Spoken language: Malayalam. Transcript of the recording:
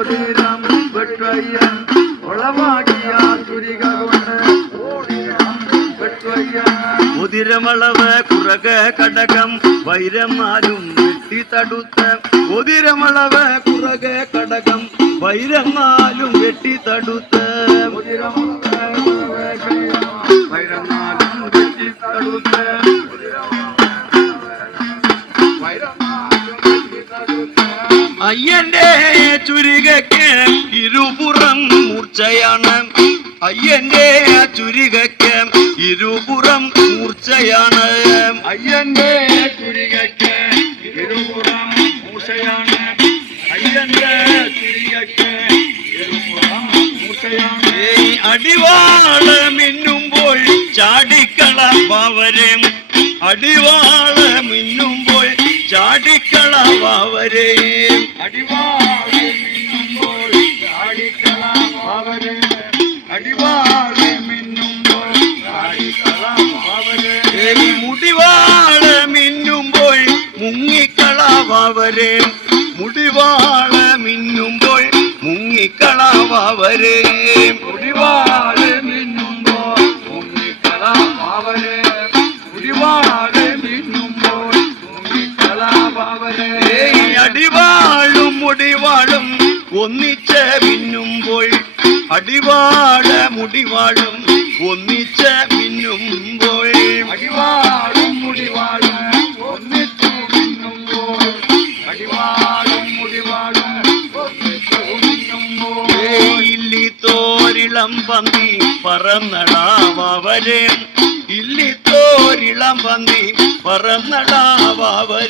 ഓതിരം വെട്ടയ്യൻ ഉളവാക്കിയ ചുരിക കൊണ്ട് ഉതിരമളവ് കുറക കടകം വൈരമാരും വെട്ടി തടുത്ത് ഉതിരമളവ് കുറക കടകം വൈരന്മാരും വെട്ടി തടുത്ത് അയ്യന്റെ ചുരികയ്ക്ക് ഇരുപുറം മൂർച്ചയാണ്. അയ്യന്റെ ചുരികയ്ക്ക് ഇരുപുറം മൂർച്ചയാണ്. അയ്യന്റെ ചുരികയ്ക്ക് ഇരുപുറം മൂർച്ചയാണ്. അയ്യന്റെ ചുരികയ്ക്ക് ഇരുപുറം അടിവാൾ മിന്നുമ്പോൾ ചാടിക്കള പാവരെ അടിവാൾ മിന്നുമ്പോൾ ചാടിക്കള പാവരെ അടിവാളെ മിന്നുമ്പോൾ ചാടിക്കളാം അവരെ. അടിവാളെ മിന്നുമ്പോൾ ചാടിക്കളാം അവരെ. മിന്നുമ്പോൾ മുങ്ങിക്കള മുടിവാൾ മിന്നുമ്പോൾ മുങ്ങിക്കള മുടിവാളെ മിന്നുമ്പോൾ മുങ്ങിക്കളാം അവരെ. മുടിവാളെ മിന്നുമ്പോൾ മുങ്ങിക്കളാം അവരെ. ഏയ് മുടിവാളും ഒന്നിച്ച് മിന്നുമ്പോൾ. അടിവാള മുടിവാളും ഒന്നിച്ച് മിന്നുമ്പോൾ. അടിവാളും മുടിവാളും ഒന്നിച്ചു മിന്നുമ്പോൾ. അടിവാളും മുടിവാളും ഒന്നിച്ചു മിന്നുമ്പോൾ. ഇല്ലി തോരിളം പന്തി പറന്നടാവരെ ഇല്ലി തോരിളം പന്തി പറന്നടാവരെ